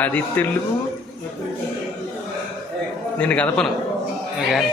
అది తెలుగు నేను కదపను కానీ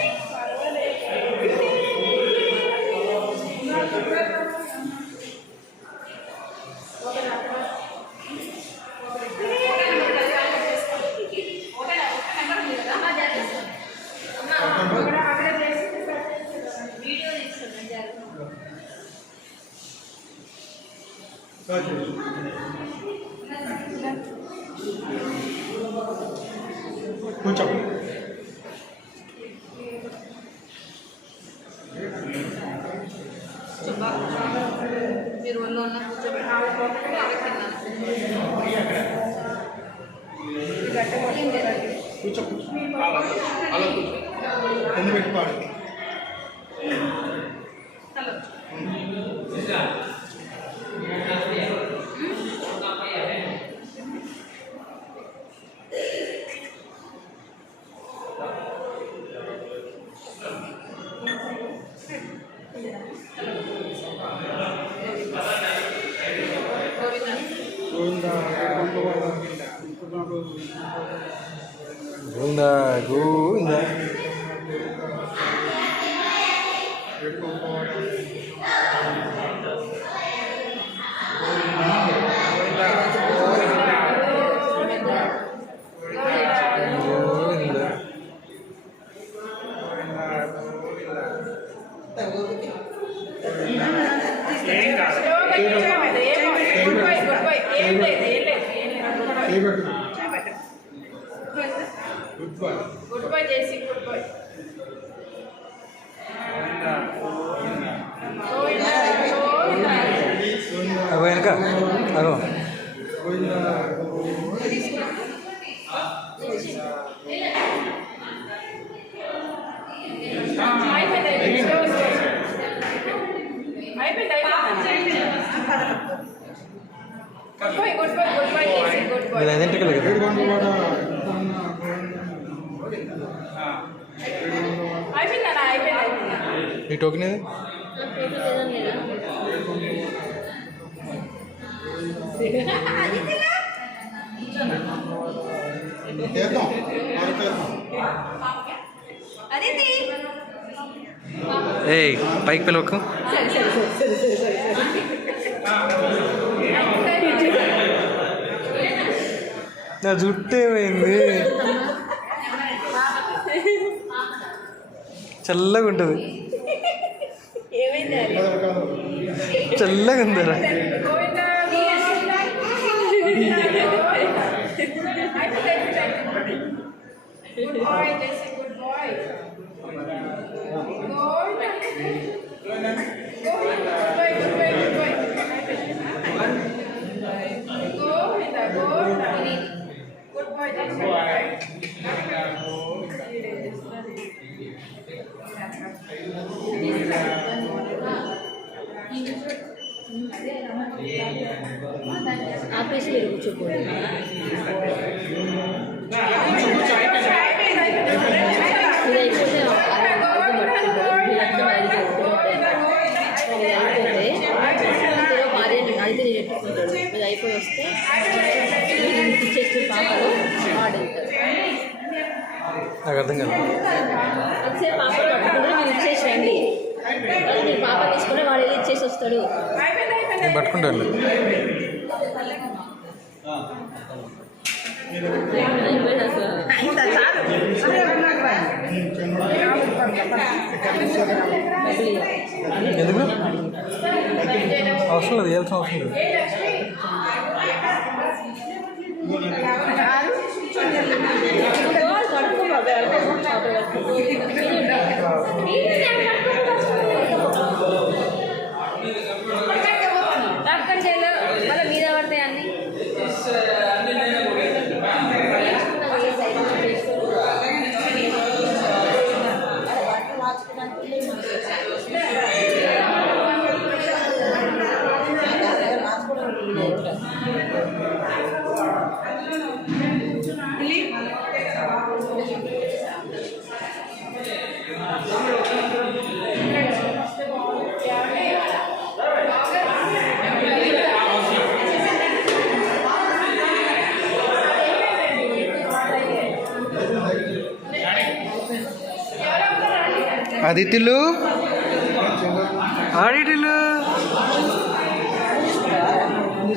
కూర్చో మీరు ఉన్న కూర్చోబెట్టి కూర్చో అలా కూర్చో కింద పెట్టుకోవాలి గోవిందా గోవిందా గుడ్ బై చేసి గుడ్ బై వెనక అగో ఇది ఐడెంటికల్ కదా ఈ టోకెన్ ఏది ఏయ్ పైకి పిలవకు నా జుట్టు ఏమైంది చల్లగా ఉంటుంది చల్లగా ఉందరా ఆపేసి కూర్చోపోయి ఇది అయిపోయి వస్తే ఇచ్చేసిన పాపలు వాడతారు. నాకు అర్థం కాదు. ఒకసారి పాపలు పట్టుకుంటే మీరు ఇచ్చేసేయండి, మీరు పాప తీసుకుని వాడు వెళ్ళి ఇచ్చేసి వస్తాడు. నేను పట్టుకుంటాను. ఎందుకు అవసరం లేదు, వేయాల్సిన అవసరం లేదు. పట్టుకో అదితిలు ఆడిటి